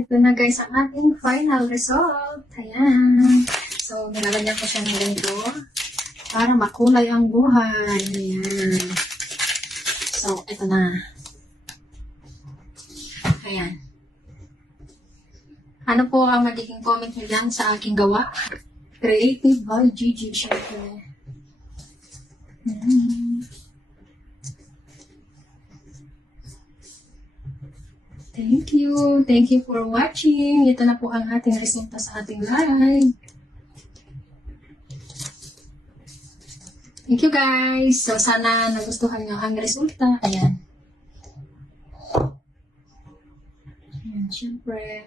Ito na guys ang ating final result. Ayan. So, nilalagyan ko siya ng ganito para makulay ang buhay. Ayan. So, ito na. Ayan. Ano po ang magiging comment nyo lang sa aking gawa? Creative by Gigi, syempre. Thank you. Thank you for watching. Ito na po ang ating resulta sa ating live. Thank you guys. So, sana nagustuhan nyo ang resulta. Ayan. Ayan, syempre.